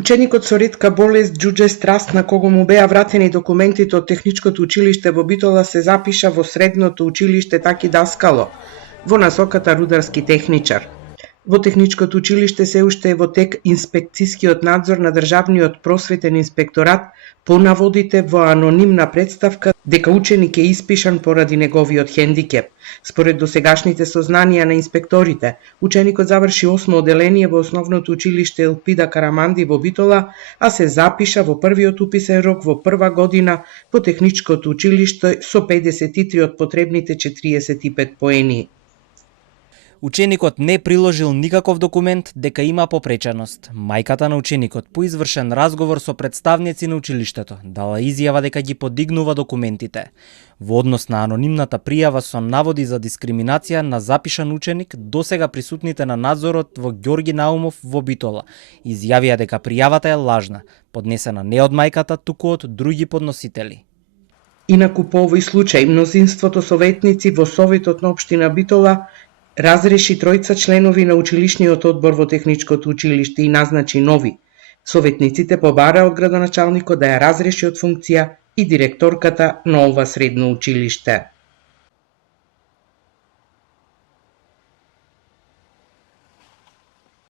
Ученикот со ретка болест Ѓуџе Страст, на кого му беа вратени документите од Техничкото училиште во Битола, се запиша во средното училиште Таки Даскало, во насоката рударски техничар. Во Техничкото училиште се уште е во тек инспекцискиот надзор на Државниот просветен инспекторат по наводите во анонимна представка дека ученик е испишан поради неговиот хендикеп. Според досегашните сознанија на инспекторите, ученикот заврши 8 оделение во основното училиште Елпида Караманди во Битола, а се запиша во првиот уписен рок во прва година по Техничкото училиште со 53 од потребните 45 поени. Ученикот не приложил никаков документ дека има попреченост. Мајката на ученикот по извршен разговор со представници на училиштето дала изјава дека ги подигнува документите. Во однос на анонимната пријава со наводи за дискриминација на запишан ученик, досега присутните на надзорот во Ѓорги Наумов во Битола изјавија дека пријавата е лажна, поднесена не од мајката, туку од други подносители. Инаку по овој случај, мнозинството советници во Советот на општина Битола разреши тројца членови на училишниот одбор во Техничкото училиште и назначи нови. Советниците побара од градоначалникот да ја разреши од функција и директорката на ова средно училиште.